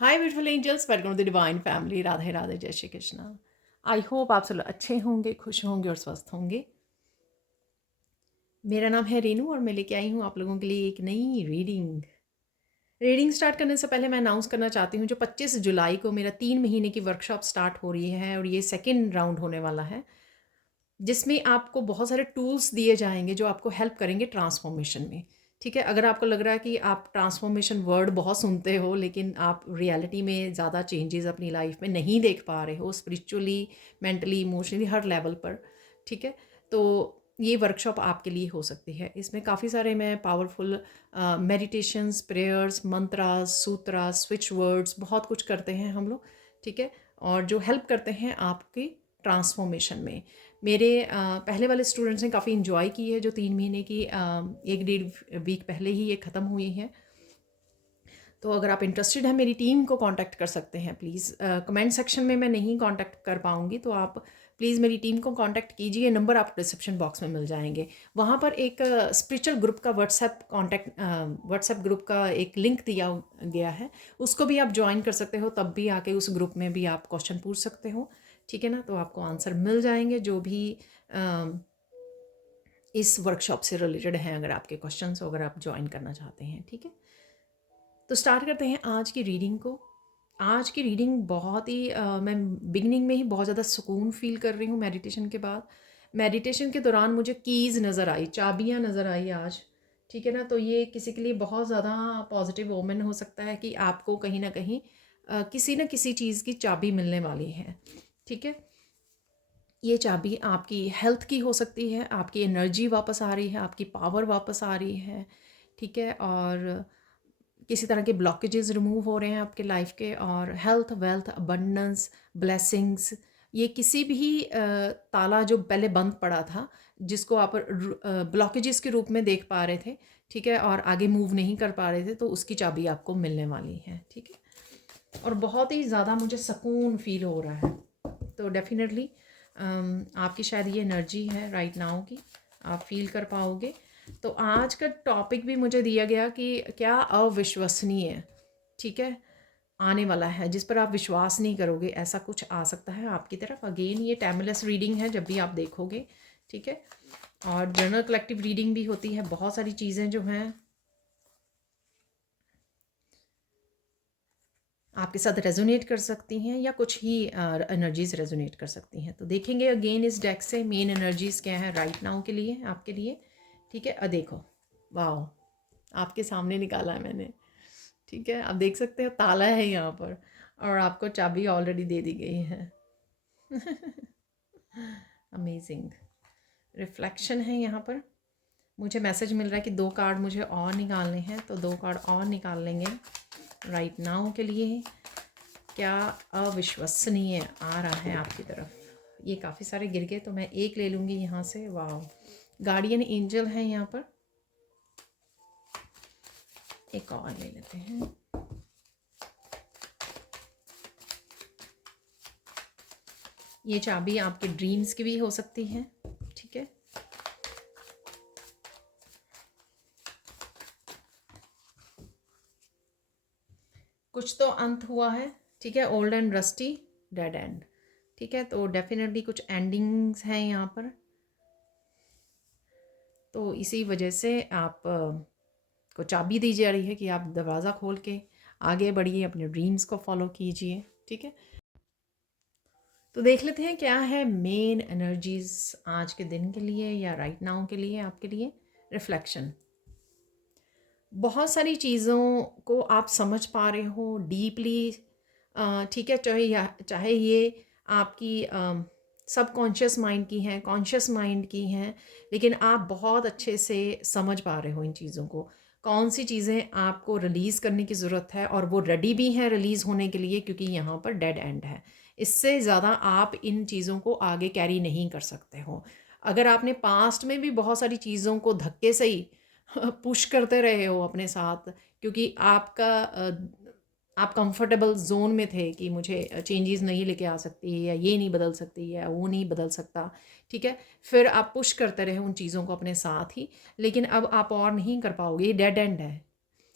Hi beautiful angels, welcome to the divine family. Radhe Radhe, जय Shri Krishna. I hope आप सब लोग अच्छे होंगे, खुश होंगे और स्वस्थ होंगे। मेरा नाम है रेनू और मैं लेके आई हूँ आप लोगों के लिए एक नई रीडिंग स्टार्ट करने से पहले मैं अनाउंस करना चाहती हूँ, जो 25 जुलाई को मेरा 3 महीने की वर्कशॉप स्टार्ट हो रही है और ये सेकेंड राउंड होने वाला है, जिसमें आपको बहुत सारे टूल्स दिए जाएंगे जो आपको हेल्प करेंगे ट्रांसफॉर्मेशन में। ठीक है, अगर आपको लग रहा है कि आप ट्रांसफॉर्मेशन वर्ड बहुत सुनते हो लेकिन आप रियलिटी में ज़्यादा चेंजेस अपनी लाइफ में नहीं देख पा रहे हो, स्पिरिचुअली, मेंटली, इमोशनली, हर लेवल पर, ठीक है, तो ये वर्कशॉप आपके लिए हो सकती है। इसमें काफ़ी सारे मैं powerful meditations, prayers, mantras, sutras, switch words, बहुत कुछ करते हैं हम लोग, ठीक है, और जो हेल्प करते हैं आपकी ट्रांसफॉर्मेशन में। मेरे पहले वाले स्टूडेंट्स ने काफ़ी इन्जॉय की है, जो 3 महीने की 1 डेढ़ वीक पहले ही ये ख़त्म हुई है। तो अगर आप इंटरेस्टेड हैं, मेरी टीम को कांटेक्ट कर सकते हैं प्लीज़। कमेंट सेक्शन में मैं नहीं कांटेक्ट कर पाऊँगी, तो आप प्लीज़ मेरी टीम को कांटेक्ट कीजिए। नंबर आपको डिस्क्रिप्शन बॉक्स में मिल जाएंगे। वहाँ पर एक स्पिरिचुअल ग्रुप का व्हाट्सएप ग्रुप का एक लिंक दिया गया है, उसको भी आप ज्वाइन कर सकते हो। तब भी आके उस ग्रुप में भी आप क्वेश्चन पूछ सकते हो, ठीक है ना, तो आपको आंसर मिल जाएंगे जो भी इस वर्कशॉप से रिलेटेड हैं, अगर आपके क्वेश्चंस हो, अगर आप ज्वाइन करना चाहते हैं, ठीक है। तो स्टार्ट करते हैं आज की रीडिंग को। आज की रीडिंग बहुत ही मैं बिगनिंग में ही बहुत ज़्यादा सुकून फील कर रही हूँ मेडिटेशन के बाद। मेडिटेशन के दौरान मुझे कीज़ नज़र आई, चाबियाँ नज़र आई आज, ठीक है ना। तो ये किसी के लिए बहुत ज़्यादा पॉजिटिव ओमेन हो सकता है कि आपको कहीं ना कहीं किसी न किसी चीज़ की चाबी मिलने वाली है, ठीक है। ये चाबी आपकी हेल्थ की हो सकती है, आपकी एनर्जी वापस आ रही है, आपकी पावर वापस आ रही है, ठीक है, और किसी तरह के ब्लॉकेजेस रिमूव हो रहे हैं आपके लाइफ के, और हेल्थ, वेल्थ, अबंडेंस, ब्लेसिंग्स, ये किसी भी ताला जो पहले बंद पड़ा था, जिसको आप ब्लॉकेजेस के रूप में देख पा रहे थे, ठीक है, और आगे मूव नहीं कर पा रहे थे, तो उसकी चाबी आपको मिलने वाली है, ठीक है। और बहुत ही ज़्यादा मुझे सुकून फील हो रहा है। तो डेफिनेटली आपकी शायद ये एनर्जी है राइट नाउ की, आप फील कर पाओगे। तो आज का टॉपिक भी मुझे दिया गया कि क्या अविश्वसनीय, ठीक है, आने वाला है जिस पर आप विश्वास नहीं करोगे, ऐसा कुछ आ सकता है आपकी तरफ। अगेन ये टाइमलेस रीडिंग है, जब भी आप देखोगे, ठीक है। और जनरल कलेक्टिव रीडिंग भी होती है। बहुत सारी चीज़ें जो हैं आपके साथ रेजोनेट कर सकती हैं, या कुछ ही एनर्जीज रेजोनेट कर सकती हैं। तो देखेंगे अगेन इस डेक से मेन एनर्जीज क्या है राइट नाउ के लिए, आपके लिए, ठीक है। देखो, वाह, आपके सामने निकाला है मैंने, ठीक है। आप देख सकते हो ताला है यहाँ पर, और आपको चाबी ऑलरेडी दे दी गई है। अमेजिंग रिफ्लेक्शन है यहाँ पर। मुझे मैसेज मिल रहा है कि 2 कार्ड मुझे और निकालने हैं, तो 2 कार्ड और निकाल लेंगे राइट नाउ के लिए। क्या अविश्वसनीय आ रहा है आपकी तरफ। ये काफ़ी सारे गिर गए, तो मैं एक ले लूँगी यहाँ से। वाह, गार्डियन एंजल है यहाँ पर, एक और ले लेते हैं। ये चाबी आपके ड्रीम्स की भी हो सकती है, ठीक है। कुछ तो अंत हुआ है, ठीक है। Old and rusty, dead and, ठीक है। तो डेफिनेटली कुछ एंडिंग्स हैं यहाँ पर, तो इसी वजह से आप को चाबी दी जा रही है कि आप दरवाज़ा खोल के आगे बढ़िए, अपने ड्रीम्स को फॉलो कीजिए, ठीक है। तो देख लेते हैं क्या है मेन एनर्जीज आज के दिन के लिए, या राइट नाउ के लिए, आपके लिए रिफ्लेक्शन। बहुत सारी चीज़ों को आप समझ पा रहे हो डीपली, ठीक है, चाहे ये आपकी सबकॉन्शियस माइंड की हैं, कॉन्शियस माइंड की हैं, लेकिन आप बहुत अच्छे से समझ पा रहे हो इन चीज़ों को, कौन सी चीज़ें आपको रिलीज़ करने की ज़रूरत है, और वो रेडी भी हैं रिलीज़ होने के लिए, क्योंकि यहाँ पर डेड एंड है। इससे ज़्यादा आप इन चीज़ों को आगे कैरी नहीं कर सकते हो। अगर आपने पास्ट में भी बहुत सारी चीज़ों को धक्के से ही पुश करते रहे हो अपने साथ, क्योंकि आप कंफर्टेबल जोन में थे कि मुझे चेंजेस नहीं लेके आ सकती, या ये नहीं बदल सकती, या वो नहीं बदल सकता, ठीक है। फिर आप पुश करते रहे उन चीज़ों को अपने साथ ही, लेकिन अब आप और नहीं कर पाओगे, ये डेड एंड है।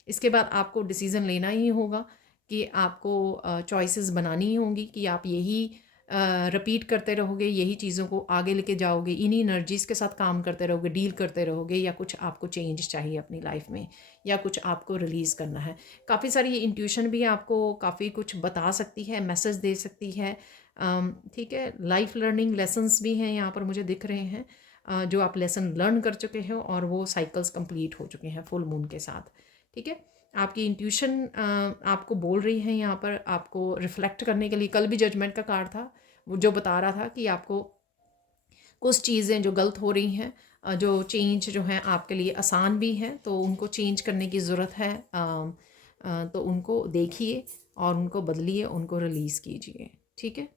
इसके बाद आपको डिसीज़न लेना ही होगा कि आपको चॉइसेस बनानी होंगी कि आप यही रिपीट करते रहोगे, यही चीज़ों को आगे लेके जाओगे, इन्हीं एनर्जीज़ के साथ काम करते रहोगे, डील करते रहोगे, या कुछ आपको चेंज चाहिए अपनी लाइफ में, या कुछ आपको रिलीज़ करना है। काफ़ी सारी ये इंट्यूशन भी आपको काफ़ी कुछ बता सकती है, मैसेज दे सकती है। ठीक है, लाइफ लर्निंग लेसन्स भी हैं यहाँ पर मुझे दिख रहे हैं, जो आप लेसन लर्न कर चुके हो और वो साइकिल्स कंप्लीट हो चुके हैं फुल मून के साथ। ठीक है, आपकी इंट्यूशन आपको बोल रही है यहाँ पर आपको रिफ्लेक्ट करने के लिए। कल भी जजमेंट का कार्ड था, वो जो बता रहा था कि आपको कुछ चीज़ें जो गलत हो रही हैं, जो चेंज जो हैं आपके लिए आसान भी हैं, तो उनको चेंज करने की ज़रूरत है। तो उनको देखिए और उनको बदलिए, उनको रिलीज़ कीजिए। ठीक है,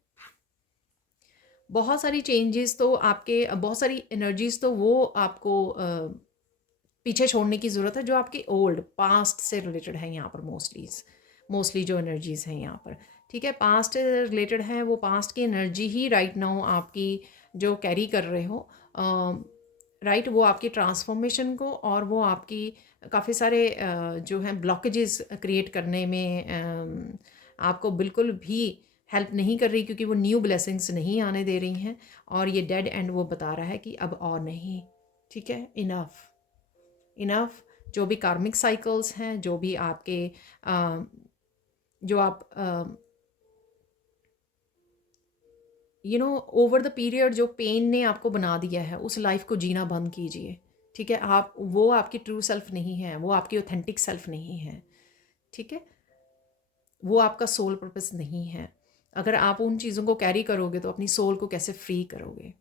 बहुत सारी चेंजेस तो आपके, बहुत सारी एनर्जीज़ तो वो आपको पीछे छोड़ने की ज़रूरत है जो आपकी ओल्ड पास्ट से रिलेटेड है यहाँ पर। मोस्टली जो एनर्जीज़ हैं यहाँ पर, ठीक है, पास्ट से रिलेटेड है, वो पास्ट की एनर्जी ही राइट नाउ आपकी जो कैरी कर रहे हो, राइट, वो आपकी ट्रांसफॉर्मेशन को और वो आपकी काफ़ी सारे जो हैं ब्लॉकेजेस क्रिएट करने में आपको बिल्कुल भी हेल्प नहीं कर रही, क्योंकि वो न्यू ब्लेसिंग्स नहीं आने दे रही हैं। और ये डेड एंड वो बता रहा है कि अब और नहीं, ठीक है, इनफ। जो भी कार्मिक साइकिल्स हैं, जो भी आपके जो आप ओवर द पीरियड जो पेन ने आपको बना दिया है, उस लाइफ को जीना बंद कीजिए। ठीक है, आप वो आपकी ट्रू सेल्फ नहीं है, वो आपकी ऑथेंटिक सेल्फ नहीं है। ठीक है, वो आपका सोल पर्पस नहीं है। अगर आप उन चीज़ों को कैरी करोगे तो अपनी सोल को कैसे फ्री करोगे?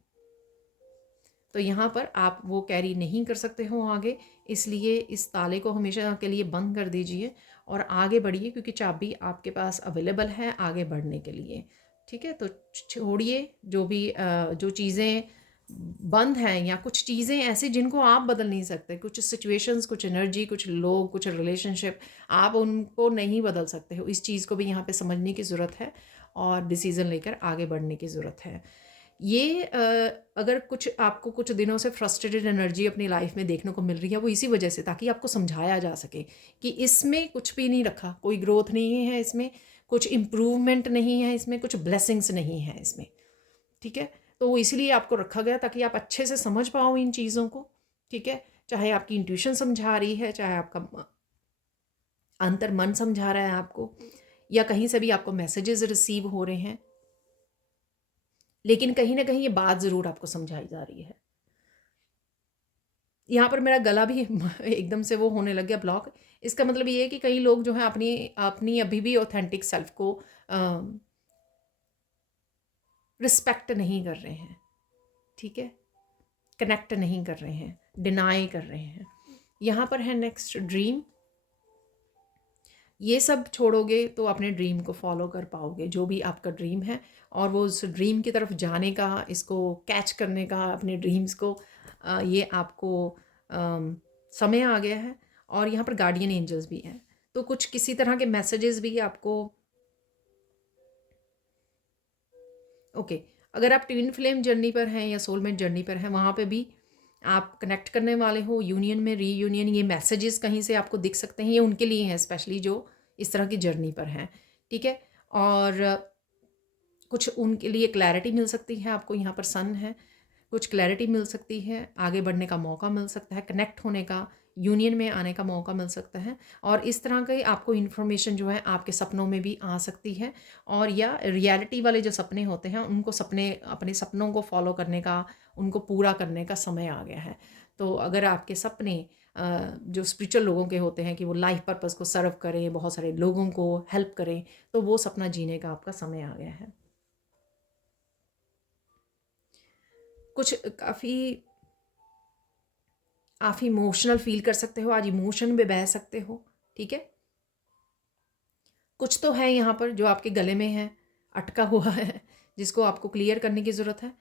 तो यहाँ पर आप वो कैरी नहीं कर सकते हो आगे, इसलिए इस ताले को हमेशा के लिए बंद कर दीजिए और आगे बढ़िए, क्योंकि चाबी आपके पास अवेलेबल है आगे बढ़ने के लिए। ठीक है, तो छोड़िए जो भी जो चीज़ें बंद हैं, या कुछ चीज़ें ऐसी जिनको आप बदल नहीं सकते, कुछ सिचुएशंस, कुछ एनर्जी, कुछ लोग, कुछ रिलेशनशिप, आप उनको नहीं बदल सकते हो। इस चीज़ को भी यहाँ पे समझने की ज़रूरत है और डिसीज़न लेकर आगे बढ़ने की ज़रूरत है। ये अगर कुछ आपको कुछ दिनों से फ्रस्ट्रेटेड एनर्जी अपनी लाइफ में देखने को मिल रही है, वो इसी वजह से, ताकि आपको समझाया जा सके कि इसमें कुछ भी नहीं रखा, कोई ग्रोथ नहीं है इसमें, कुछ इम्प्रूवमेंट नहीं है इसमें, कुछ ब्लेसिंग्स नहीं है इसमें। ठीक है, तो वो इसलिए आपको रखा गया ताकि आप अच्छे से समझ पाओ इन चीज़ों को। ठीक है, चाहे आपकी इंट्यूशन समझा रही है, चाहे आपका अंतर मन समझा रहा है आपको, या कहीं से भी आपको मैसेजेस रिसीव हो रहे हैं, लेकिन कहीं ना कहीं ये बात ज़रूर आपको समझाई जा रही है। यहाँ पर मेरा गला भी एकदम से वो होने लग गया ब्लॉक। इसका मतलब ये है कि कई लोग जो हैं अपनी अपनी अभी भी ऑथेंटिक सेल्फ को रिस्पेक्ट नहीं कर रहे हैं। ठीक है, कनेक्ट नहीं कर रहे हैं, डिनाई कर रहे हैं। यहाँ पर है नेक्स्ट ड्रीम। ये सब छोड़ोगे तो अपने ड्रीम को फॉलो कर पाओगे, जो भी आपका ड्रीम है, और वो उस ड्रीम की तरफ जाने का, इसको कैच करने का, अपने ड्रीम्स को ये आपको समय आ गया है। और यहाँ पर गार्डियन एंजल्स भी हैं, तो कुछ किसी तरह के मैसेजेस भी आपको, ओके, अगर आप ट्विन फ्लेम जर्नी पर हैं या सोलमेट जर्नी पर हैं, वहाँ पे भी आप कनेक्ट करने वाले हो, यूनियन में रीयूनियन, ये मैसेजेस कहीं से आपको दिख सकते हैं। ये उनके लिए हैं स्पेशली जो इस तरह की जर्नी पर हैं। ठीक है, और कुछ उनके लिए क्लैरिटी मिल सकती है आपको। यहाँ पर सन है, कुछ क्लैरिटी मिल सकती है, आगे बढ़ने का मौका मिल सकता है, कनेक्ट होने का, यूनियन में आने का मौका मिल सकता है। और इस तरह के आपको इन्फॉर्मेशन जो है आपके सपनों में भी आ सकती है, और या रियलिटी वाले जो सपने होते हैं उनको अपने सपनों को फॉलो करने का, उनको पूरा करने का समय आ गया है। तो अगर आपके सपने जो स्पिरिचुअल लोगों के होते हैं कि वो लाइफ पर्पस को सर्व करें, बहुत सारे लोगों को हेल्प करें, तो वो सपना जीने का आपका समय आ गया है। कुछ काफ़ी आप इमोशनल फील कर सकते हो, आज इमोशन में बह सकते हो। ठीक है, कुछ तो है यहाँ पर जो आपके गले में है, अटका हुआ है, जिसको आपको क्लियर करने की ज़रूरत है,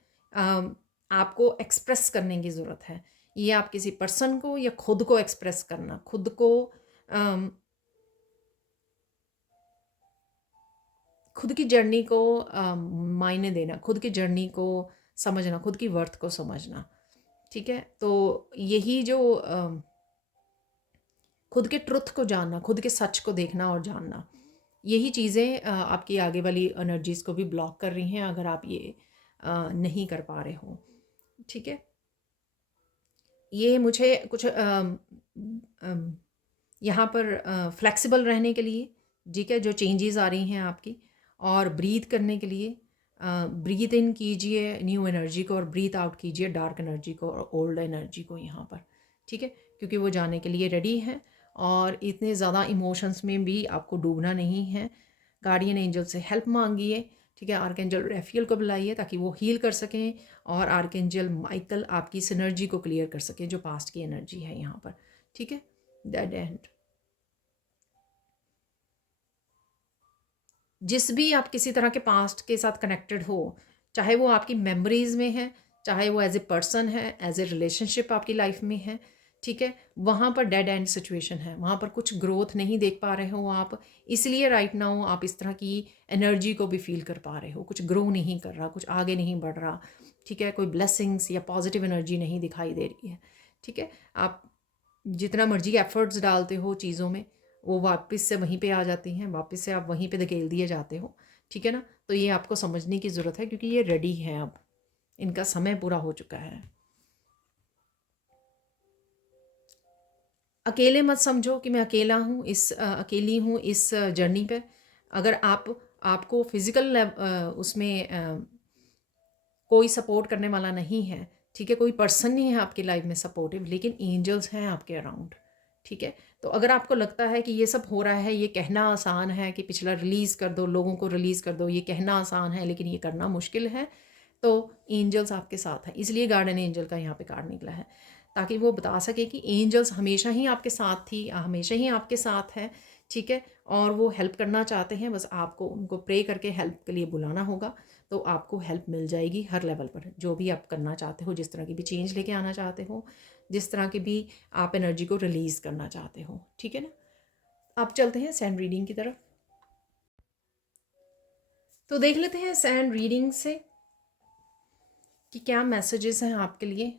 आपको एक्सप्रेस करने की ज़रूरत है। ये आप किसी पर्सन को या खुद को एक्सप्रेस करना, खुद को खुद की जर्नी को मायने देना, खुद की जर्नी को समझना, खुद की वर्थ को समझना। ठीक है, तो यही जो खुद के ट्रुथ को जानना, खुद के सच को देखना और जानना, यही चीज़ें आपकी आगे वाली एनर्जीज़ को भी ब्लॉक कर रही हैं अगर आप ये नहीं कर पा रहे हो, ठीक है। ये मुझे कुछ यहाँ पर फ्लेक्सिबल रहने के लिए, ठीक है, जो चेंजेस आ रही हैं आपकी, और ब्रीथ करने के लिए ब्रीथ इन कीजिए न्यू एनर्जी को और ब्रीथ आउट कीजिए डार्क एनर्जी को और ओल्ड एनर्जी को यहाँ पर, ठीक है, क्योंकि वो जाने के लिए रेडी है। और इतने ज़्यादा इमोशंस में भी आपको डूबना नहीं है। गार्डियन एंजल से हेल्प मांगिए, ठीक है, आर्कएंजल रेफियल को बुलाइए ताकि वो हील कर सकें, और आर्कएंजल माइकल आपकी सिनर्जी को क्लियर कर सकें जो पास्ट की एनर्जी है यहाँ पर, ठीक है। डेड एंड, जिस भी आप किसी तरह के पास्ट के साथ कनेक्टेड हो, चाहे वो आपकी मेमोरीज़ में है, चाहे वो एज ए पर्सन है, एज ए रिलेशनशिप आपकी लाइफ में है, ठीक है, वहाँ पर डेड एंड सिचुएशन है, वहाँ पर कुछ ग्रोथ नहीं देख पा रहे हो आप, इसलिए राइट नाउ आप इस तरह की एनर्जी को भी फील कर पा रहे हो। कुछ ग्रो नहीं कर रहा, कुछ आगे नहीं बढ़ रहा, ठीक है, कोई ब्लेसिंग्स या पॉजिटिव एनर्जी नहीं दिखाई दे रही है, ठीक है। आप जितना मर्जी एफर्ट्स डालते हो चीज़ों में, वो वापस से वहीं पे आ जाती हैं, वापस से आप वहीं पे धकेल दिए जाते हो, ठीक है ना। तो ये आपको समझने की ज़रूरत है क्योंकि ये रेडी है, अब इनका समय पूरा हो चुका है। अकेले मत समझो कि मैं अकेला हूँ, अकेली हूँ इस जर्नी पे। अगर आपको फिज़िकल उसमें कोई सपोर्ट करने वाला नहीं है, ठीक है, कोई पर्सन नहीं है आपकी लाइफ में सपोर्टिव, लेकिन एंजल्स हैं आपके अराउंड, ठीक है। तो अगर आपको लगता है कि ये सब हो रहा है, ये कहना आसान है कि पिछला रिलीज़ कर दो, लोगों को रिलीज़ कर दो, ये कहना आसान है लेकिन ये करना मुश्किल है, तो एंजल्स आपके साथ हैं। इसलिए गार्डन एंजल का यहाँ पे कार्ड निकला है, ताकि वो बता सके कि एंजल्स हमेशा ही आपके साथ थी, हमेशा ही आपके साथ है, ठीक है। और वो हेल्प करना चाहते हैं, बस आपको उनको प्रे करके हेल्प के लिए बुलाना होगा, तो आपको हेल्प मिल जाएगी हर लेवल पर। जो भी आप करना चाहते हो, जिस तरह की भी चेंज लेके आना चाहते हो, जिस तरह की भी आप एनर्जी को रिलीज़ करना चाहते हो, ठीक है ना। आप चलते हैं सैंड रीडिंग की तरफ। तो देख लेते हैं सैंड रीडिंग से कि क्या मैसेजेस हैं आपके लिए।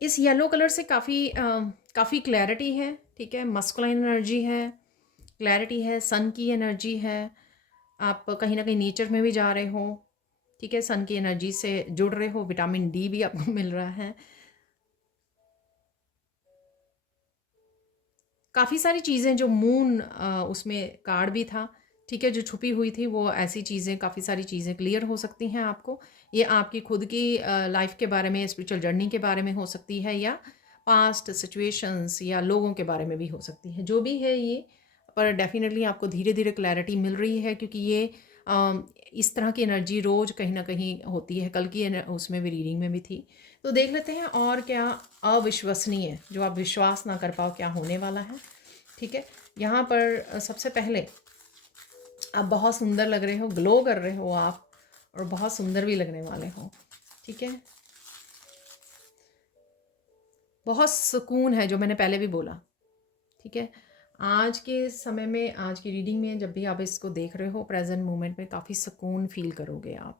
इस येलो कलर से काफ़ी क्लैरिटी है, ठीक है, मस्कुलाइन एनर्जी है, क्लैरिटी है, सन की एनर्जी है, आप कहीं ना कहीं नेचर में भी जा रहे हो, ठीक है, सन की एनर्जी से जुड़ रहे हो, विटामिन डी भी आपको मिल रहा है। काफ़ी सारी चीज़ें जो मून उसमें कार्ड भी था, ठीक है, जो छुपी हुई थी, वो ऐसी चीज़ें, काफ़ी सारी चीज़ें क्लियर हो सकती हैं आपको। ये आपकी खुद की लाइफ के बारे में, स्पिरिचुअल जर्नी के बारे में हो सकती है, या पास्ट सिचुएशंस या लोगों के बारे में भी हो सकती है। जो भी है ये, पर डेफिनेटली आपको धीरे धीरे क्लैरिटी मिल रही है, क्योंकि ये इस तरह की एनर्जी रोज़ कहीं ना कहीं होती है। कल की उसमें भी रीडिंग में भी थी। तो देख लेते हैं और क्या अविश्वसनीय, जो आप विश्वास ना कर पाओ, क्या होने वाला है, ठीक है। यहाँ पर सबसे पहले आप बहुत सुंदर लग रहे हो, ग्लो कर रहे हो आप, और बहुत सुंदर भी लगने वाले हो, ठीक है। बहुत सुकून है, जो मैंने पहले भी बोला, ठीक है। आज के समय में, आज की रीडिंग में, जब भी आप इसको देख रहे हो प्रेजेंट मोमेंट में, काफ़ी सुकून फील करोगे आप।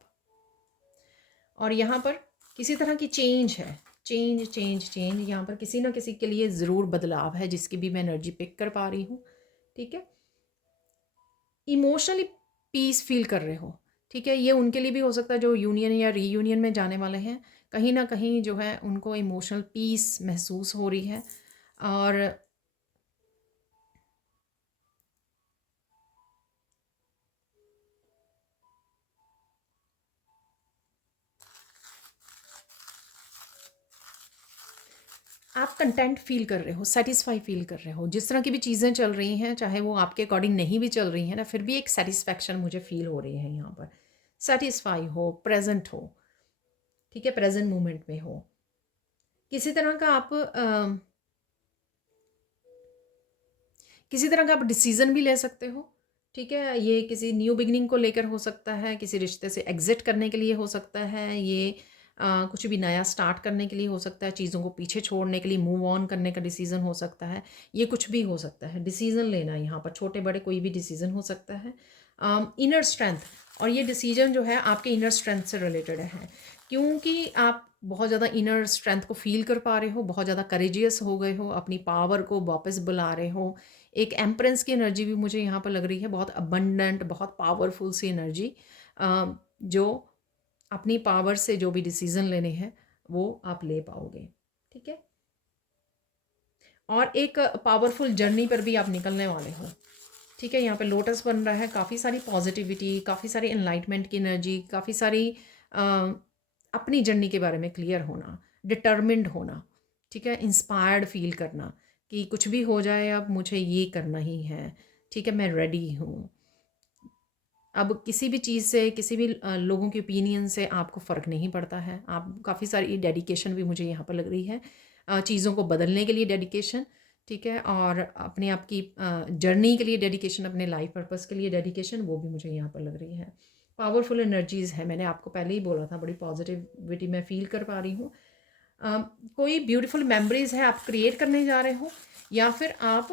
और यहाँ पर किसी तरह की चेंज है, चेंज चेंज चेंज, यहाँ पर किसी ना किसी के लिए ज़रूर बदलाव है, जिसकी भी मैं एनर्जी पिक कर पा रही हूँ, ठीक है। इमोशनली पीस फील कर रहे हो, ठीक है। ये उनके लिए भी हो सकता है जो यूनियन या रीयूनियन में जाने वाले हैं, कहीं ना कहीं जो है उनको इमोशनल पीस महसूस हो रही है। और आप कंटेंट फील कर रहे हो, सेटिस्फाई फील कर रहे हो, जिस तरह की भी चीज़ें चल रही हैं, चाहे वो आपके अकॉर्डिंग नहीं भी चल रही हैं ना, फिर भी एक सेटिस्फैक्शन मुझे फील हो रही है यहाँ पर। सेटिस्फाई हो, प्रेजेंट हो, ठीक है, प्रेजेंट मोमेंट में हो, किसी तरह का आप किसी तरह का आप डिसीज़न भी ले सकते हो, ठीक है। ये किसी न्यू बिगनिंग को लेकर हो सकता है, किसी रिश्ते से एग्जिट करने के लिए हो सकता है, ये कुछ भी नया स्टार्ट करने के लिए हो सकता है, चीज़ों को पीछे छोड़ने के लिए मूव ऑन करने का डिसीज़न हो सकता है, ये कुछ भी हो सकता है। डिसीज़न लेना, यहाँ पर छोटे बड़े कोई भी डिसीज़न हो सकता है। इनर स्ट्रेंथ, और ये डिसीजन जो है आपके इनर स्ट्रेंथ से रिलेटेड है, क्योंकि आप बहुत ज़्यादा इनर स्ट्रेंथ को फील कर पा रहे हो, बहुत ज़्यादा करेजियस हो गए हो, अपनी पावर को वापस बुला रहे हो, एक एम्प्रेंस की एनर्जी भी मुझे यहाँ पर लग रही है, बहुत अबंडेंट, बहुत पावरफुल सी एनर्जी, जो अपनी पावर से जो भी डिसीज़न लेने हैं वो आप ले पाओगे। ठीक है, और एक पावरफुल जर्नी पर भी आप निकलने वाले हो। ठीक है, यहाँ पे लोटस बन रहा है, काफ़ी सारी पॉजिटिविटी, काफ़ी सारी एनलाइटमेंट की एनर्जी, काफ़ी सारी अपनी जर्नी के बारे में क्लियर होना, डिटर्मिन्ड होना। ठीक है, इंस्पायर्ड फील करना कि कुछ भी हो जाए अब मुझे ये करना ही है। ठीक है, मैं रेडी हूँ। अब किसी भी चीज़ से, किसी भी लोगों के ओपिनियन से आपको फ़र्क नहीं पड़ता है। आप काफ़ी सारी डेडिकेशन भी मुझे यहाँ पर लग रही है, चीज़ों को बदलने के लिए डेडिकेशन। ठीक है, और अपने आप की जर्नी के लिए डेडिकेशन, अपने लाइफ पर्पस के लिए डेडिकेशन, वो भी मुझे यहाँ पर लग रही है। पावरफुल एनर्जीज़ है, मैंने आपको पहले ही बोला था, बड़ी पॉजिटिविटी मैं फ़ील कर पा रही हूँ। कोई ब्यूटीफुल मेमोरीज़ है आप क्रिएट करने जा रहे हो, या फिर आप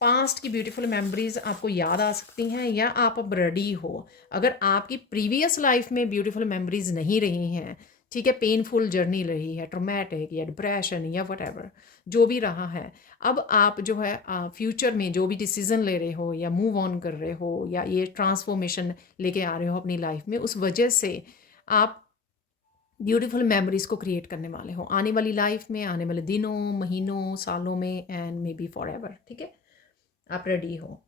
पास्ट की ब्यूटीफुल मेमोरीज आपको याद आ सकती हैं, या आप अब रेडी हो। अगर आपकी प्रीवियस लाइफ में ब्यूटीफुल मेमोरीज नहीं रही हैं, ठीक है, पेनफुल जर्नी रही है, ट्रोमेटिक या डिप्रेशन या वट जो भी रहा है, अब आप जो है फ्यूचर में जो भी डिसीज़न ले रहे हो या मूव ऑन कर रहे हो या ये ट्रांसफॉर्मेशन लेके आ रहे हो अपनी लाइफ में, उस वजह से आप ब्यूटीफुल मेमोरीज को क्रिएट करने वाले हो आने वाली लाइफ में, आने वाले दिनों, महीनों, सालों में, and may be for ever. ठीक है, आप रेडी हो।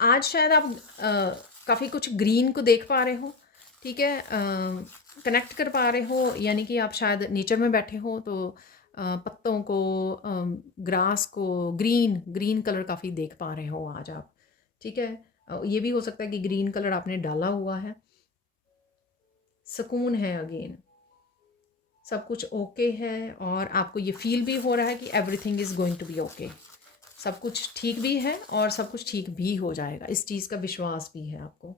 आज शायद आप काफ़ी कुछ ग्रीन को देख पा रहे हो। ठीक है, कनेक्ट कर पा रहे हो, यानी कि आप शायद नेचर में बैठे हो तो पत्तों को, ग्रास को, ग्रीन ग्रीन कलर काफ़ी देख पा रहे हो आज आप। ठीक है, ये भी हो सकता है कि ग्रीन कलर आपने डाला हुआ है। सुकून है, अगेन सब कुछ ओके है, और आपको ये फील भी हो रहा है कि everything is going to be okay. सब कुछ ठीक भी है और सब कुछ ठीक भी हो जाएगा, इस चीज़ का विश्वास भी है आपको।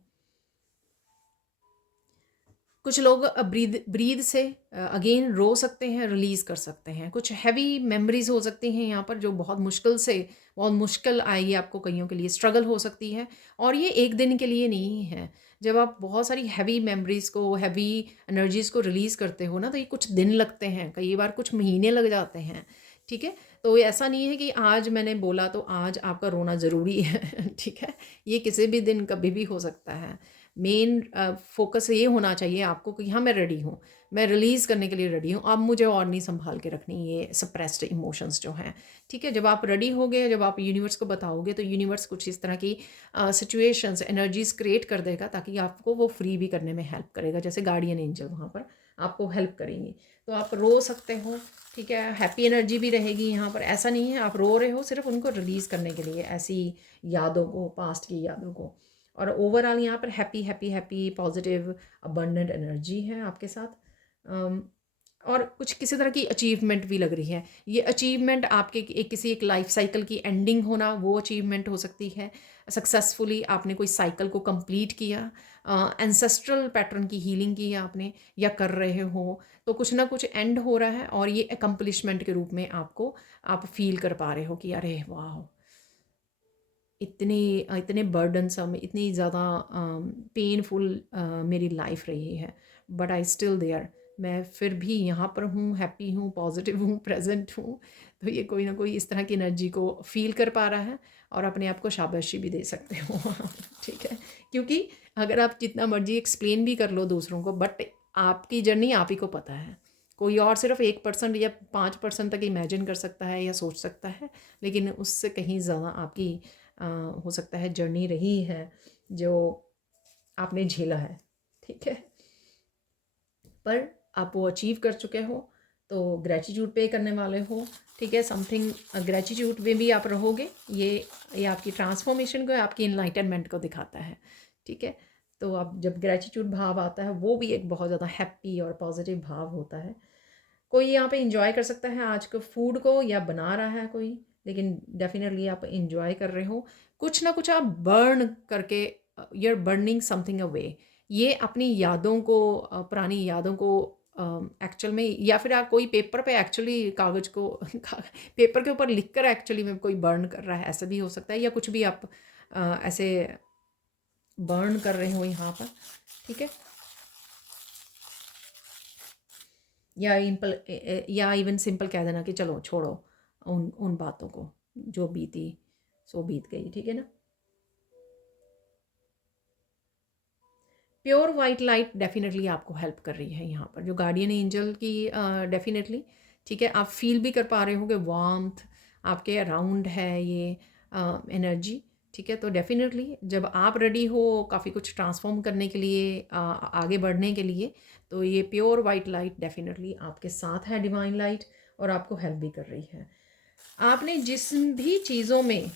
कुछ लोग ब्रीद ब्रीद से अगेन रो सकते हैं, रिलीज़ कर सकते हैं। कुछ हैवी मेमोरीज हो सकती हैं यहाँ पर, जो बहुत मुश्किल से, बहुत मुश्किल आएगी आपको, कईयों के लिए स्ट्रगल हो सकती है, और ये एक दिन के लिए नहीं है। जब आप बहुत सारी हैवी मेमोरीज को, हैवी एनर्जीज़ को रिलीज़ करते हो ना, तो ये कुछ दिन लगते हैं, कई बार कुछ महीने लग जाते हैं। ठीक है, तो ऐसा नहीं है कि आज मैंने बोला तो आज आपका रोना ज़रूरी है। ठीक है, ये किसी भी दिन कभी भी हो सकता है। मेन फोकस ये होना चाहिए आपको कि हाँ, मैं रेडी हूँ, मैं रिलीज़ करने के लिए रेडी हूँ, अब मुझे और नहीं संभाल के रखनी ये सप्रेस्ड इमोशंस जो हैं। ठीक है, जब आप रेडी हो गए, जब आप यूनिवर्स को बताओगे, तो यूनिवर्स कुछ इस तरह की सिचुएशंस, एनर्जीज क्रिएट कर देगा, ताकि आपको वो फ्री भी करने में हेल्प करेगा, जैसे गार्डियन एंजल वहाँ पर आपको हेल्प करेंगी। तो आप रो सकते हो। ठीक है, हैप्पी एनर्जी भी रहेगी यहाँ पर, ऐसा नहीं है आप रो रहे हो सिर्फ उनको रिलीज़ करने के लिए, ऐसी यादों को, पास्ट की यादों को। और ओवरऑल यहाँ पर happy happy happy positive abundant energy है आपके साथ। और कुछ किसी तरह की अचीवमेंट भी लग रही है। ये अचीवमेंट आपके किसी एक लाइफ साइकिल की एंडिंग होना, वो अचीवमेंट हो सकती है। सक्सेसफुली आपने कोई साइकिल को कंप्लीट किया, एंसेस्ट्रल पैटर्न की हीलिंग की आपने, या कर रहे हो, तो कुछ ना कुछ एंड हो रहा है, और ये अकम्पलिशमेंट के रूप में आपको, आप फील कर पा रहे हो कि अरे वाह, इतने इतने बर्डनसम, इतनी ज़्यादा पेनफुल मेरी लाइफ रही है, बट आई स्टिल देयर, मैं फिर भी यहाँ पर हूँ, हैप्पी हूँ, पॉजिटिव हूँ, प्रेजेंट हूँ। तो ये कोई ना कोई इस तरह की एनर्जी को फील कर पा रहा है, और अपने आप को शाबाशी भी दे सकते हो। ठीक है, क्योंकि अगर आप जितना मर्जी एक्सप्लेन भी कर लो दूसरों को, बट आपकी जर्नी आप ही को पता है। कोई और सिर्फ 1% या 5% तक इमेजिन कर सकता है या सोच सकता है, लेकिन उससे कहीं ज़्यादा आपकी हो सकता है जर्नी रही है, जो आपने झेला है। ठीक है, पर आप वो अचीव कर चुके हो, तो ग्रेटिट्यूड पे करने वाले हो। ठीक है, समथिंग ग्रेटिट्यूड में भी आप रहोगे, ये आपकी ट्रांसफॉर्मेशन को, आपकी इनलाइटनमेंट को दिखाता है। ठीक है, तो अब जब ग्रेटिट्यूड भाव आता है, वो भी एक बहुत ज़्यादा हैप्पी और पॉजिटिव भाव होता है। कोई यहाँ पे इंजॉय कर सकता है आज के फूड को, या बना रहा है कोई, लेकिन डेफिनेटली आप इंजॉय कर रहे हो। कुछ ना कुछ आप बर्न करके, you are burning something away. ये अपनी यादों को, पुरानी यादों को एक्चुअल में, या फिर आप कोई पेपर पे एक्चुअली कागज़ को पेपर के ऊपर लिख कर एक्चुअली में कोई बर्न कर रहा है, ऐसा भी हो सकता है, या कुछ भी आप ऐसे बर्न कर रहे हो यहाँ पर। ठीक है, या इवन सिंपल कह देना कि चलो छोड़ो, उन उन बातों को, जो बीती सो बीत गई, ठीक है ना। प्योर वाइट लाइट डेफिनेटली आपको हेल्प कर रही है यहाँ पर, जो गार्डियन एंजल की डेफिनेटली, ठीक है। आप फील भी कर पा रहे होगे वार्मथ आपके अराउंड है ये एनर्जी, ठीक है। तो डेफिनेटली जब आप रेडी हो काफ़ी कुछ ट्रांसफॉर्म करने के लिए, आगे बढ़ने के लिए, तो ये प्योर वाइट लाइट डेफिनेटली आपके साथ है, डिवाइन लाइट, और आपको हेल्प भी कर रही है। आपने जिस भी चीज़ों में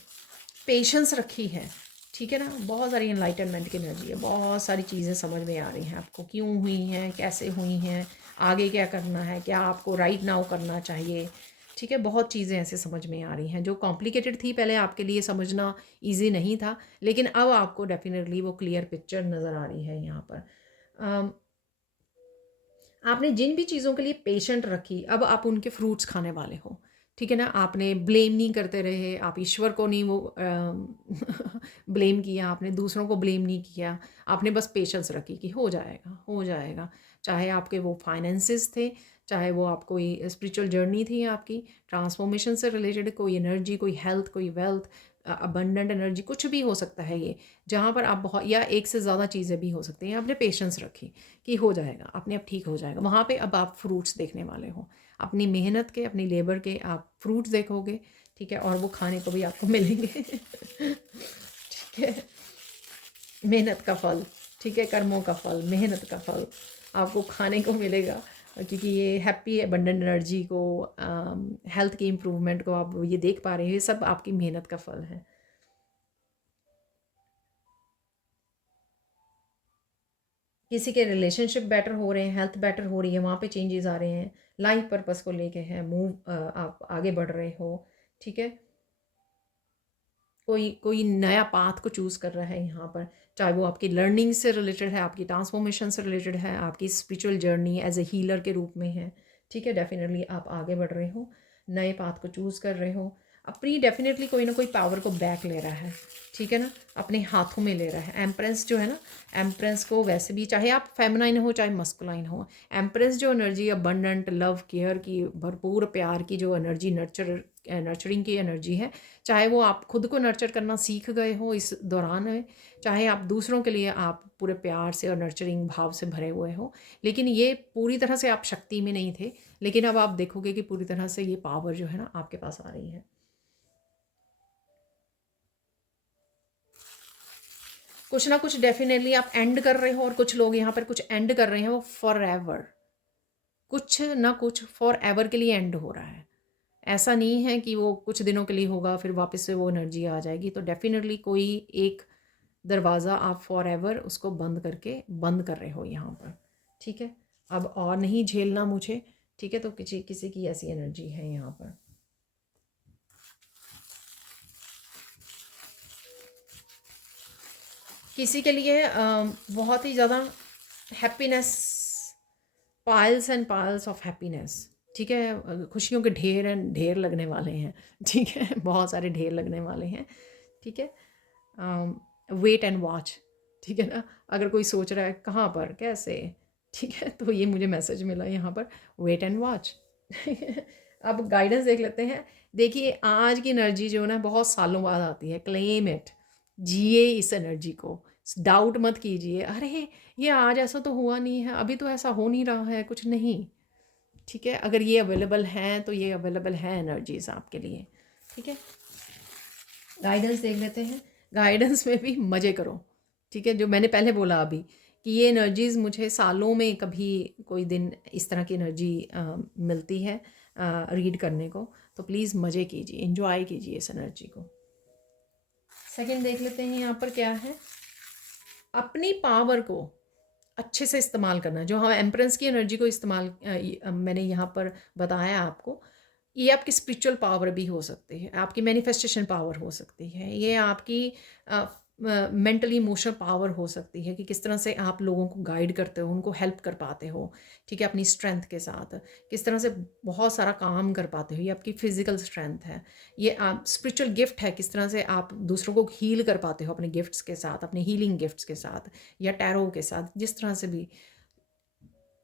पेशेंस रखी है, ठीक है ना, बहुत सारी एनलाइटनमेंट की एनर्जी है, बहुत सारी चीज़ें समझ में आ रही हैं आपको, क्यों हुई हैं, कैसे हुई हैं, आगे क्या करना है, क्या आपको राइट नाउ करना चाहिए, ठीक है। बहुत चीज़ें ऐसे समझ में आ रही हैं जो कॉम्प्लिकेटेड थी पहले आपके लिए समझना इजी नहीं था, लेकिन अब आपको डेफिनेटली वो क्लियर पिक्चर नज़र आ रही है यहाँ पर। अम, आपने जिन भी चीज़ों के लिए पेशेंट रखी, अब आप उनके फ्रूट्स खाने वाले हो, ठीक है ना। आपने ब्लेम नहीं करते रहे, आप ईश्वर को नहीं वो ब्लेम किया, आपने दूसरों को ब्लेम नहीं किया, आपने बस पेशेंस रखी कि हो जाएगा हो जाएगा। चाहे आपके वो फाइनेंसेस थे, चाहे वो आप कोई स्पिरिचुअल जर्नी थी आपकी, ट्रांसफॉर्मेशन से रिलेटेड कोई एनर्जी, कोई हेल्थ, कोई वेल्थ, अबंडेंट एनर्जी, कुछ भी हो सकता है ये, जहाँ पर आप बहुत, या एक से ज़्यादा चीज़ें भी हो सकती हैं, आपने पेशेंस रखी कि हो जाएगा, अपने आप ठीक हो जाएगा, वहाँ पे अब आप फ्रूट्स देखने वाले हो, अपनी मेहनत के, अपनी लेबर के आप फ्रूट्स देखोगे, ठीक है, और वो खाने को भी आपको मिलेंगे ठीक है, मेहनत का फल, ठीक है, कर्मों का फल, मेहनत का फल आपको खाने को मिलेगा, क्योंकि ये हैप्पी अबंडेंट एनर्जी को, हेल्थ की इम्प्रूवमेंट को आप ये देख पा रहे हो, ये सब आपकी मेहनत का फल है। किसी के रिलेशनशिप बेटर हो रहे हैं, हेल्थ बेटर हो रही है, वहाँ पे चेंजेस आ रहे हैं, लाइफ पर्पस को लेके हैं, आप आगे बढ़ रहे हो, ठीक है। कोई कोई नया पाथ को चूज़ कर रहा है यहाँ पर, चाहे वो आपकी लर्निंग से रिलेटेड है, आपकी ट्रांसफॉर्मेशन से रिलेटेड है, आपकी spiritual journey as a healer के रूप में है, ठीक है। डेफिनेटली आप आगे बढ़ रहे हो, नए पाथ को चूज़ कर रहे हो, अपनी डेफिनेटली कोई ना कोई पावर को बैक ले रहा है, ठीक है ना, अपने हाथों में ले रहा है। एम्प्रेस जो है ना, एम्प्रेस को वैसे भी, चाहे आप फेमिनाइन हो चाहे मस्कुलाइन हो, एम्प्रेस जो एनर्जी अबंडेंट लव केयर की, भरपूर प्यार की जो एनर्जी, नर्चरिंग की एनर्जी है, चाहे वो आप खुद को नर्चर करना सीख गए हो इस दौरान में, चाहे आप दूसरों के लिए आप पूरे प्यार से और नर्चरिंग भाव से भरे हुए हो, लेकिन ये पूरी तरह से आप शक्ति में नहीं थे, लेकिन अब आप देखोगे कि पूरी तरह से ये पावर जो है ना आपके पास आ रही है। कुछ ना कुछ डेफिनेटली आप एंड कर रहे हो, और कुछ लोग यहाँ पर कुछ एंड कर रहे हैं वो फॉर एवर, कुछ ना कुछ फॉर एवर के लिए एंड हो रहा है। ऐसा नहीं है कि वो कुछ दिनों के लिए होगा फिर वापस से वो एनर्जी आ जाएगी, तो डेफिनेटली कोई एक दरवाज़ा आप फॉर एवर उसको बंद करके बंद कर रहे हो यहाँ पर, ठीक है। अब और नहीं झेलना मुझे, ठीक है, तो किसी किसी की ऐसी एनर्जी है यहाँ पर। किसी के लिए बहुत ही ज़्यादा happiness, piles and piles of happiness, ठीक है, खुशियों के ढेर एंड ढेर लगने वाले हैं, ठीक है बहुत सारे ढेर लगने वाले हैं, ठीक है। वेट एंड वॉच, ठीक है ना, अगर कोई सोच रहा है कहाँ पर कैसे, ठीक है, तो ये मुझे मैसेज मिला यहाँ पर, वेट एंड वॉच अब गाइडेंस देख लेते हैं। देखिए आज की एनर्जी जो ना बहुत सालों बाद आती है, क्लेम इट, जिए इस एनर्जी को, डाउट मत कीजिए, अरे ये आज ऐसा तो हुआ नहीं है, अभी तो ऐसा हो नहीं रहा है, कुछ नहीं, ठीक है। अगर ये अवेलेबल हैं तो ये अवेलेबल है एनर्जीज आपके लिए, ठीक है। गाइडेंस देख लेते हैं, गाइडेंस में भी मज़े करो, ठीक है। जो मैंने पहले बोला अभी कि ये एनर्जीज़ मुझे सालों में कभी कोई दिन इस तरह की एनर्जी मिलती है रीड करने को, तो प्लीज़ मज़े कीजिए, इन्जॉय कीजिए इस एनर्जी को। सेकंड देख लेते हैं यहाँ पर क्या है, अपनी पावर को अच्छे से इस्तेमाल करना, जो हम एम्प्रेंस की एनर्जी को इस्तेमाल मैंने यहाँ पर बताया आपको, ये आपकी स्पिरिचुअल पावर भी हो सकती है, आपकी मैनिफेस्टेशन पावर हो सकती है, ये आपकी मेंटली इमोशनल पावर हो सकती है कि किस तरह से आप लोगों को गाइड करते हो, उनको हेल्प कर पाते हो, ठीक है, अपनी स्ट्रेंथ के साथ किस तरह से बहुत सारा काम कर पाते हो, ये आपकी फिजिकल स्ट्रेंथ है, ये आप स्पिरिचुअल गिफ्ट है, किस तरह से आप दूसरों को हील कर पाते हो अपने गिफ्ट्स के साथ, अपने हीलिंग गिफ्ट्स के साथ या टैरो के साथ, जिस तरह से भी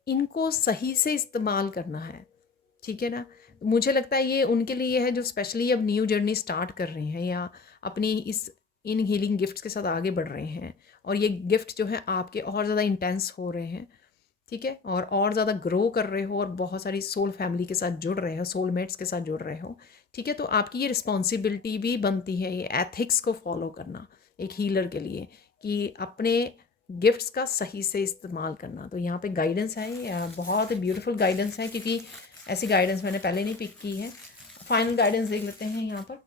इनको सही से इस्तेमाल करना है, ठीक है ना। मुझे लगता है ये उनके लिए है जो स्पेशली अब न्यू जर्नी स्टार्ट कर रहे हैं या अपनी इस इन हीलिंग गिफ्ट्स के साथ आगे बढ़ रहे हैं, और ये गिफ्ट जो है आपके और ज़्यादा इंटेंस हो रहे हैं, ठीक है, और ज़्यादा ग्रो कर रहे हो और बहुत सारी सोल फैमिली के साथ जुड़ रहे हो, सोलमेट्स के साथ जुड़ रहे हो, ठीक है। तो आपकी ये रिस्पॉन्सिबिलिटी भी बनती है ये एथिक्स को फॉलो करना एक हीलर के लिए, कि अपने गिफ्ट्स का सही से इस्तेमाल करना। तो यहाँ पे गाइडेंस है, बहुत ब्यूटीफुल गाइडेंस है, क्योंकि ऐसी गाइडेंस मैंने पहले नहीं पिक की है। फाइनल गाइडेंस देख लेते हैं यहाँ पर।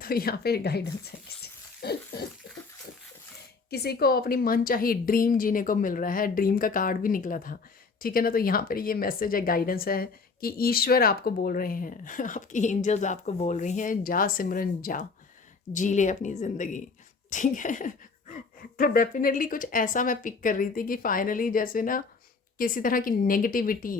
तो यहाँ पे गाइडेंस है किसी को अपनी मन चाहिए ड्रीम जीने को मिल रहा है, ड्रीम का कार्ड भी निकला था, ठीक है ना। तो यहाँ पर ये मैसेज है, गाइडेंस है कि ईश्वर आपको बोल रहे हैं आपकी एंजल्स आपको बोल रही हैं, जा सिमरन जा, जी ले अपनी ज़िंदगी, ठीक है। तो डेफिनेटली कुछ ऐसा मैं पिक कर रही थी कि फाइनली जैसे ना किसी तरह की नेगेटिविटी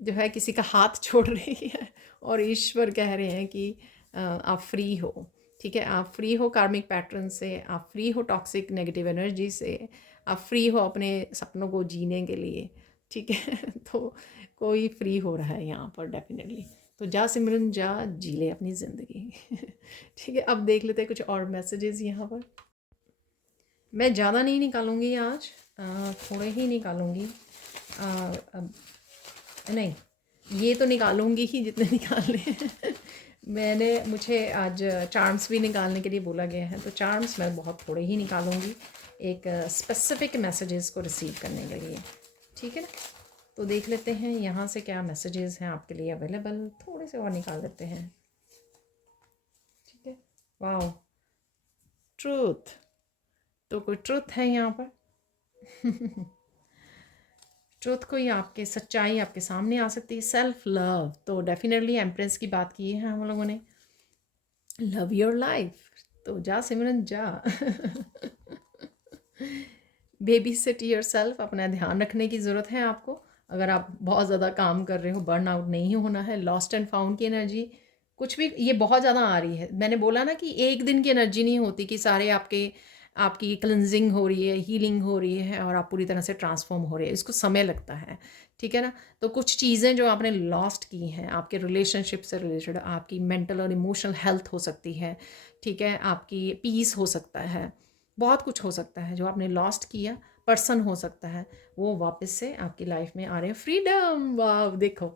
जो है किसी का हाथ छोड़ रही है, और ईश्वर कह रहे हैं कि आप फ्री हो, ठीक है, आप फ्री हो कार्मिक पैटर्न से, आप फ्री हो टॉक्सिक नेगेटिव एनर्जी से, आप फ्री हो अपने सपनों को जीने के लिए, ठीक है। तो कोई फ्री हो रहा है यहाँ पर डेफिनेटली। तो जा सिमरन जा, जी ले अपनी ज़िंदगी ठीक है। अब देख लेते हैं कुछ और मैसेजेस यहाँ पर। मैं ज़्यादा नहीं निकालूंगी आज, थोड़े ही निकालूंगी। अब नहीं, ये तो निकालूंगी ही जितने निकालने हैं मुझे आज चार्म्स भी निकालने के लिए बोला गया है, तो चार्म्स मैं बहुत थोड़े ही निकालूंगी एक स्पेसिफिक मैसेजेस को रिसीव करने के लिए, ठीक है ना। तो देख लेते हैं यहाँ से क्या मैसेजेस हैं आपके लिए अवेलेबल, थोड़े से और निकाल लेते हैं, ठीक है। वाह, ट्रूथ, तो कोई ट्रुथ है यहाँ पर ट्रुथ कोई आपके सच्चाई आपके सामने आ सकती है। सेल्फ लव, तो डेफिनेटली एम्प्रेस की बात की है हम लोगों ने, लव योर लाइफ, तो जा सिमरन जा बेबी सिट योर सेल्फ, अपना ध्यान रखने की ज़रूरत है आपको। अगर आप बहुत ज़्यादा काम कर रहे हो, बर्न आउट नहीं होना है। लॉस्ट एंड फाउंड की एनर्जी कुछ भी ये बहुत ज़्यादा आ रही है। मैंने बोला ना कि एक दिन की एनर्जी नहीं होती कि सारे आपकी क्लिनजिंग हो रही है, हीलिंग हो रही है और आप पूरी तरह से ट्रांसफॉर्म हो रहे हैं, इसको समय लगता है, ठीक है ना। तो कुछ चीज़ें जो आपने लॉस्ट की हैं, आपके रिलेशनशिप से रिलेटेड, आपकी मेंटल और इमोशनल हेल्थ हो सकती है, ठीक है, आपकी पीस हो सकता है, बहुत कुछ हो सकता है जो आपने लॉस्ट किया, पर्सन हो सकता है, वो वापस से आपकी लाइफ में आ रहे हैं। फ्रीडम, वाह देखो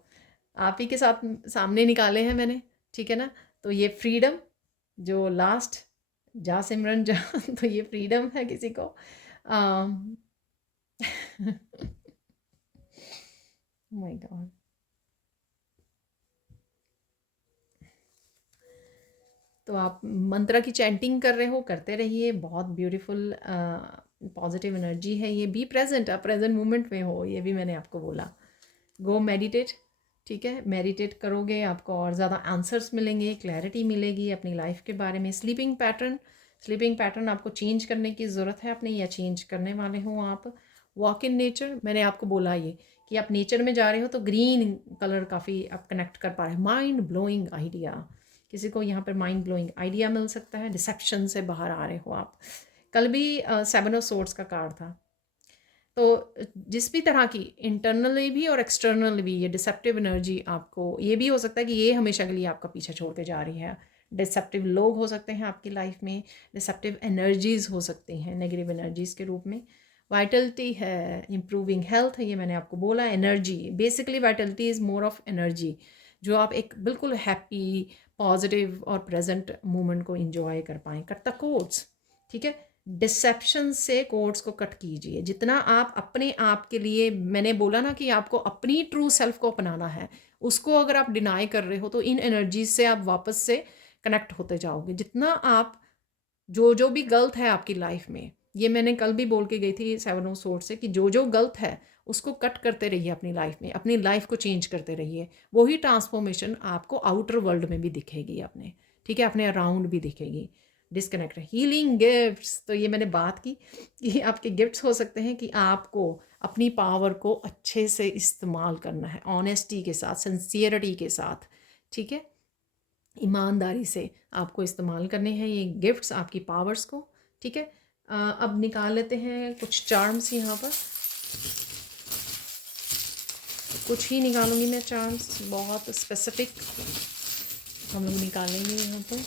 आप ही के साथ सामने निकाले हैं मैंने, ठीक है ना। तो ये फ्रीडम जो लास्ट जा सिमरन जा तो ये फ्रीडम है किसी को माय गॉड। तो आप मंत्रा की चैंटिंग कर रहे हो, करते रहिए, बहुत ब्यूटीफुल पॉजिटिव एनर्जी है ये। बी प्रेजेंट, आप प्रेजेंट मोमेंट में हो, ये भी मैंने आपको बोला। गो मेडिटेट, ठीक है, मेडिटेट करोगे आपको और ज़्यादा आंसर्स मिलेंगे, क्लैरिटी मिलेगी अपनी लाइफ के बारे में। स्लीपिंग पैटर्न आपको चेंज करने की ज़रूरत है अपने, या चेंज करने वाले हो आप। वॉक इन नेचर, मैंने आपको बोला ये कि आप नेचर में जा रहे हो तो ग्रीन कलर काफ़ी आप कनेक्ट कर पा रहे हैं। माइंड ब्लोइंग आइडिया, किसी को यहाँ पर माइंड ब्लोइंग आइडिया मिल सकता है, डिसेप्शन से बाहर आ रहे हो आप। कल भी 7 ऑफ सोर्ड्स का कार्ड था। तो जिस भी तरह की इंटरनली भी और एक्सटर्नल भी ये डिसेप्टिव एनर्जी, आपको ये भी हो सकता है कि ये हमेशा के लिए आपका पीछा छोड़ के जा रही है। डिसेप्टिव लोग हो सकते हैं आपकी लाइफ में, डिसेप्टिव एनर्जीज हो सकती हैं नेगेटिव एनर्जीज के रूप में। वाइटलिटी है, इम्प्रूविंग हेल्थ है, ये मैंने आपको बोला। Energy, basically Vitality is more of energy, जो आप एक बिल्कुल हैप्पी पॉजिटिव और प्रेजेंट मोमेंट को इंजॉय कर पाएँ। कट्टा कोट्स, ठीक है, डिसेप्शन से कोड्स को कट कीजिए। जितना आप अपने आप के लिए, मैंने बोला ना कि आपको अपनी ट्रू सेल्फ को अपनाना है, उसको अगर आप डिनाई कर रहे हो तो इन एनर्जीज से आप वापस से कनेक्ट होते जाओगे। जितना आप जो भी गलत है आपकी लाइफ में, ये मैंने कल भी बोल के गई थी 7 ऑफ सोर्ड्स से, कि जो गलत है उसको कट करते रहिए अपनी लाइफ में, अपनी लाइफ को चेंज करते रहिए। वही ट्रांसफॉर्मेशन आपको आउटर वर्ल्ड में भी दिखेगी अपने, ठीक है, अपने अराउंड भी दिखेगी। डिस्कनेक्ट, हीलिंग गिफ्ट्स, तो ये मैंने बात की कि आपके गिफ्ट्स हो सकते हैं कि आपको अपनी पावर को अच्छे से इस्तेमाल करना है, ऑनेस्टी के साथ, सिंसियरिटी के साथ, ठीक है। ईमानदारी से आपको इस्तेमाल करने हैं ये गिफ्ट्स, आपकी पावर्स को। ठीक है, अब निकाल लेते हैं कुछ चार्म्स यहाँ पर। कुछ ही निकालूंगी मैं चार्म्स, बहुत स्पेसिफिक हम लोग निकालेंगे यहाँ पर।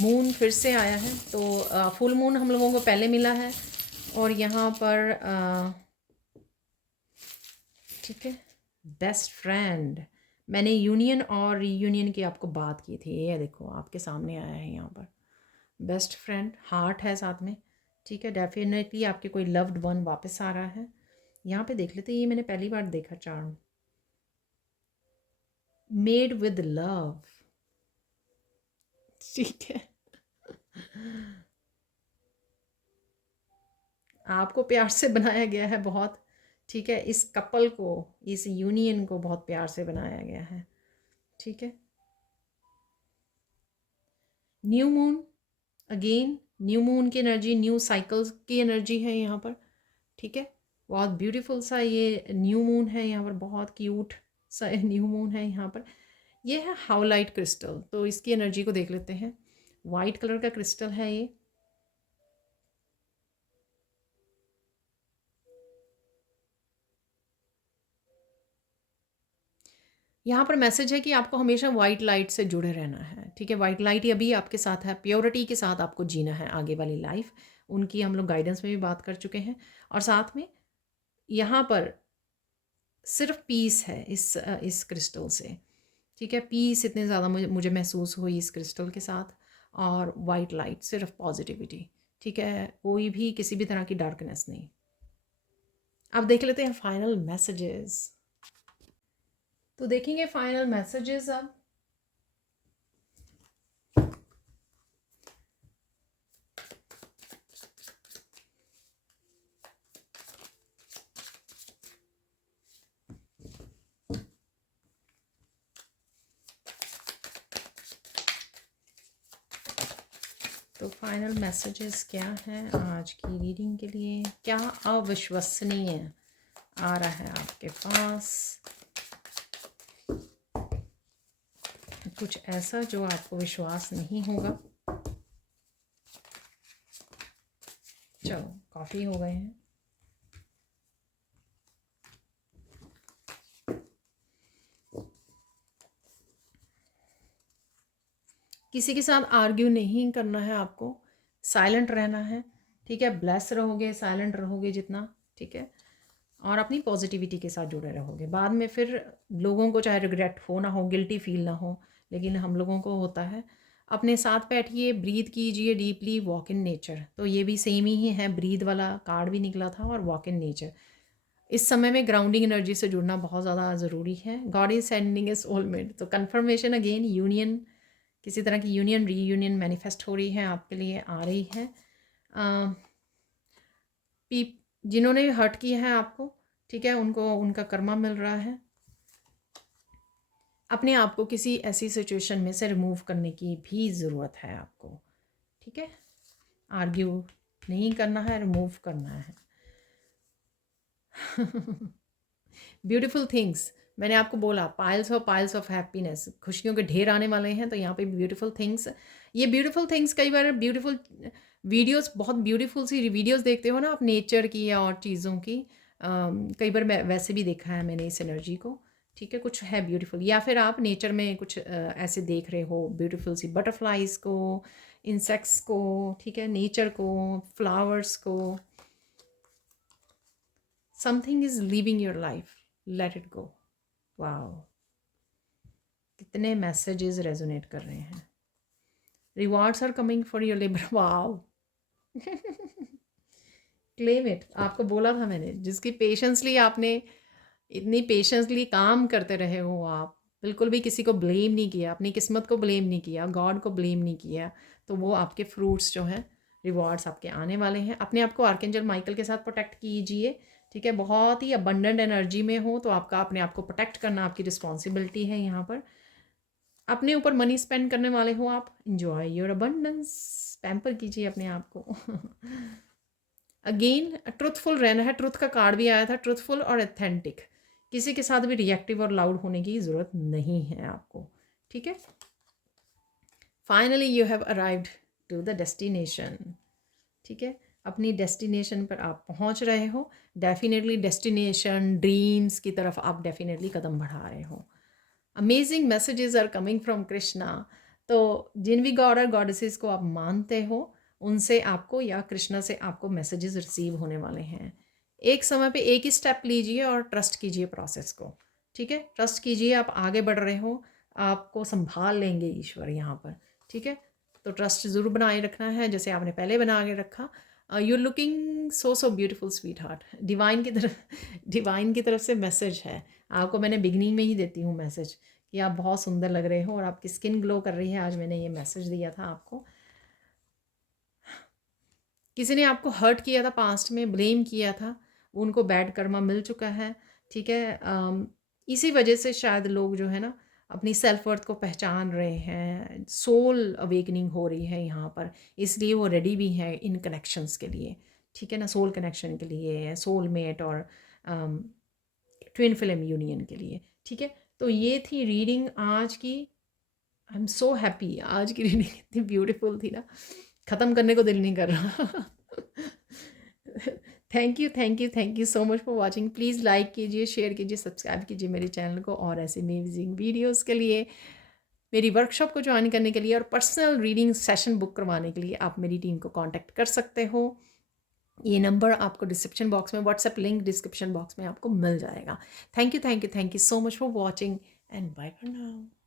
मून फिर से आया है, तो फुल मून हम लोगों को पहले मिला है, और यहाँ पर ठीक है, बेस्ट फ्रेंड। मैंने यूनियन और रीयूनियन की आपको बात की थी, ये देखो आपके सामने आया है यहाँ पर बेस्ट फ्रेंड, हार्ट है साथ में। ठीक है, डेफिनेटली आपके कोई लव्ड वन वापस आ रहा है। यहाँ पे देख लेते हैं, ये मैंने पहली बार देखा चार्म, मेड विद लव। ठीक है, आपको प्यार से बनाया गया है बहुत। ठीक है, इस कपल को, इस यूनियन को बहुत प्यार से बनाया गया है। ठीक है, new moon, again new moon की एनर्जी, न्यू साइकिल्स की एनर्जी है यहाँ पर। ठीक है, बहुत ब्यूटीफुल सा ये न्यू मून है यहाँ पर, बहुत क्यूट सा न्यू मून है यहाँ पर। ये है हाउलाइट क्रिस्टल, तो इसकी एनर्जी को देख लेते हैं। वाइट कलर का क्रिस्टल है ये। यहाँ पर मैसेज है कि आपको हमेशा वाइट लाइट से जुड़े रहना है। ठीक है, वाइट लाइट ही अभी आपके साथ है, प्योरिटी के साथ आपको जीना है आगे वाली लाइफ। उनकी हम लोग गाइडेंस में भी बात कर चुके हैं। और साथ में यहाँ पर सिर्फ पीस है इस क्रिस्टल से। ठीक है, पीस इतने ज़्यादा मुझे महसूस हुई इस क्रिस्टल के साथ, और वाइट लाइट, सिर्फ पॉजिटिविटी। ठीक है, कोई भी किसी भी तरह की डार्कनेस नहीं। अब देख लेते हैं फाइनल मैसेजेस। तो देखेंगे फाइनल मैसेजेस अब। तो फाइनल मैसेजेस क्या हैं आज की रीडिंग के लिए? क्या अविश्वसनीय आ रहा है आपके पास? कुछ ऐसा जो आपको विश्वास नहीं होगा। चलो, काफ़ी हो गए हैं। किसी के साथ आर्ग्यू नहीं करना है आपको, साइलेंट रहना है। ठीक है, ब्लेस रहोगे, साइलेंट रहोगे जितना। ठीक है, और अपनी पॉजिटिविटी के साथ जुड़े रहोगे। बाद में फिर लोगों को चाहे रिग्रेट हो ना हो, गिल्टी फील ना हो, लेकिन हम लोगों को होता है। अपने साथ बैठिए, ब्रीथ कीजिए डीपली, वॉक इन नेचर। तो ये भी सेम ही है, ब्रीथ वाला कार्ड भी निकला था और वॉक इन नेचर। इस समय में ग्राउंडिंग एनर्जी से जुड़ना बहुत ज़्यादा ज़रूरी है। God is sending A soulmate. तो कन्फर्मेशन अगेन, यूनियन, किसी तरह की यूनियन रीयूनियन मैनिफेस्ट हो रही है आपके लिए, आ रही है। जिन्होंने हर्ट किया है आपको, ठीक है, उनको उनका कर्मा मिल रहा है। अपने आप को किसी ऐसी सिचुएशन में से रिमूव करने की भी ज़रूरत है आपको। ठीक है, आर्ग्यू नहीं करना है, रिमूव करना है। ब्यूटीफुल थिंग्स, मैंने आपको बोला पाइल्स ऑफ हैप्पीनेस, खुशियों के ढेर आने वाले हैं। तो यहाँ पे ब्यूटीफुल थिंग्स, ये ब्यूटीफुल थिंग्स, कई बार ब्यूटीफुल वीडियोस, बहुत ब्यूटीफुल सी वीडियोस देखते हो ना आप, नेचर की या और चीज़ों की। कई बार वैसे भी देखा है मैंने इस एनर्जी को। ठीक है, कुछ है ब्यूटीफुल, या फिर आप नेचर में कुछ ऐसे देख रहे हो ब्यूटीफुल सी बटरफ्लाइज को, इंसेक्ट्स को, ठीक है, नेचर को, फ्लावर्स को। Something is living your life, let it go. Wow, कितने मैसेजेस रेजोनेट कर रहे हैं। Rewards are coming for your labour. Wow, claim it. आपको बोला था मैंने, जिसकी पेशेंसली आपने इतनी पेशेंसली काम करते रहे हो आप, बिल्कुल भी किसी को ब्लेम नहीं किया, अपनी किस्मत को ब्लेम नहीं किया, गॉड को ब्लेम नहीं किया, तो वो आपके फ्रूट्स जो हैं, रिवॉर्ड्स आपके आने वाले हैं। अपने आप को आर्कएंजल माइकल के साथ प्रोटेक्ट कीजिए। ठीक है, बहुत ही अबंडेंट एनर्जी में हो तो आपका अपने आप को प्रोटेक्ट करना आपकी रिस्पॉन्सिबिलिटी है। यहाँ पर अपने ऊपर मनी स्पेंड करने वाले हो आप, इंजॉय योर अबंडेंस, पैम्पर कीजिए अपने आप को। अगेन ट्रुथफुल रहना है, ट्रुथ का कार्ड भी आया था, ट्रुथफुल और ऑथेंटिक। किसी के साथ भी रिएक्टिव और लाउड होने की ज़रूरत नहीं है आपको, ठीक है। Finally you have arrived to the destination, ठीक है। अपनी डेस्टिनेशन पर आप पहुंच रहे हो। डेफिनेटली डेस्टिनेशन ड्रीम्स की तरफ आप डेफिनेटली कदम बढ़ा रहे हो। Amazing messages are coming from Krishna. तो जिन भी गॉड और गॉडेसेस को आप मानते हो उनसे आपको या कृष्णा से आपको मैसेजेस रिसीव होने वाले हैं। एक समय पे एक ही स्टेप लीजिए और ट्रस्ट कीजिए प्रोसेस को, ठीक है। ट्रस्ट कीजिए, आप आगे बढ़ रहे हो, आपको संभाल लेंगे ईश्वर यहाँ पर, ठीक है। तो ट्रस्ट ज़रूर बनाए रखना है जैसे आपने पहले बना के रखा। You are looking so so beautiful sweetheart. Divine की तरफ से मैसेज है आपको। मैंने बिगनिंग में ही देती हूँ मैसेज कि आप बहुत सुंदर लग रहे हो और आपकी स्किन ग्लो कर रही है। आज मैंने ये मैसेज दिया था आपको। किसी ने आपको हर्ट किया था, पास्ट में ब्लेम किया था, उनको बैड कर्मा मिल चुका है, ठीक है। इसी वजह से शायद लोग जो है ना अपनी सेल्फ वर्थ को पहचान रहे हैं। सोल अवेकनिंग हो रही है यहाँ पर, इसलिए वो रेडी भी हैं इन कनेक्शंस के लिए, ठीक है ना। सोल कनेक्शन के लिए, सोलमेट और ट्विन फ्लेम यूनियन के लिए, ठीक है। तो ये थी रीडिंग आज की। आई एम सो हैप्पी, आज की रीडिंग इतनी ब्यूटीफुल थी ना, ख़त्म करने को दिल नहीं कर रहा। Thank you so much for watching. Please like कीजिए, शेयर कीजिए, सब्सक्राइब कीजिए मेरे चैनल को और ऐसे अमेजिंग वीडियोस के लिए, मेरी वर्कशॉप को ज्वाइन करने के लिए और पर्सनल रीडिंग सेशन बुक करवाने के लिए आप मेरी टीम को कांटेक्ट कर सकते हो। ये नंबर आपको डिस्क्रिप्शन बॉक्स में, व्हाट्सएप लिंक डिस्क्रिप्शन बॉक्स में आपको मिल जाएगा। Thank you so much for watching and bye for now.